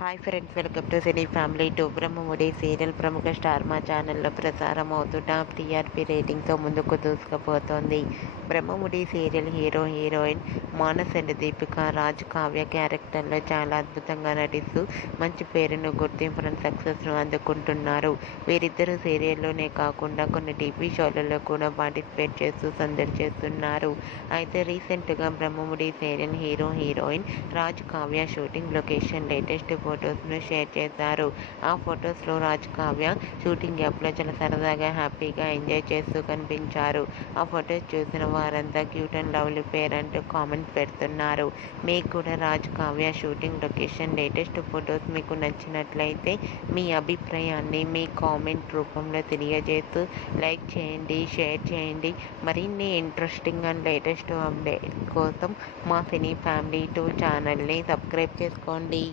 Hi friends, welcome to cine family two. Brahmamudi serial ప్రముఖ Star Maa ఛానల్లో ప్రసారం అవుతూ టాప్ టీఆర్పీ రేటింగ్తో ముందుకు దూసుకుపోతోంది. Brahmamudi serial hero heroine Manas and Deepika Raj Kavya క్యారెక్టర్లో చాలా అద్భుతంగా నటిస్తూ మంచి పేరును, గుర్తింపును, సక్సెస్ను అందుకుంటున్నారు. వీరిద్దరూ సీరియల్లోనే కాకుండా కొన్ని టీవీ షోలలో కూడా పార్టిసిపేట్ చేస్తూ సందడి చేస్తున్నారు. అయితే రీసెంట్గా Brahmamudi serial hero heroine Raj Kavya shooting location latest ఫొటోస్ను షేర్ చేశారు. ఆ ఫొటోస్లో రాజ్ కావ్య షూటింగ్ యాప్లో చాలా సరదాగా, హ్యాపీగా ఎంజాయ్ చేస్తూ కనిపించారు. ఆ ఫొటోస్ చూసిన వారంతా క్యూట్ అండ్ లవ్లీ పేర్ అంటూ కామెంట్స్ పెడుతున్నారు. మీకు కూడా Raj Kavya shooting location latest photos మీకు నచ్చినట్లయితే మీ అభిప్రాయాన్ని మీ కామెంట్ రూపంలో తెలియజేస్తూ లైక్ చేయండి, షేర్ చేయండి. మరిన్ని ఇంట్రెస్టింగ్ అండ్ లేటెస్ట్ అప్డేట్స్ కోసం మా సినీ ఫ్యామిలీ 2 ఛానల్ని సబ్స్క్రైబ్ చేసుకోండి.